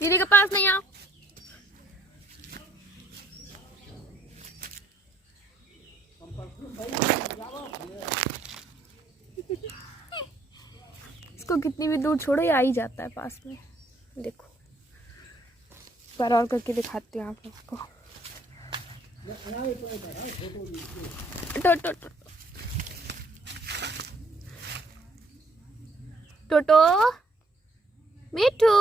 दीदी के पास नहीं आओ। इसको कितनी भी दूर छोड़ो ये आ ही जाता है पास में। देखो पर और करके दिखाती हूँ आप लोगों को। टोटो मिठू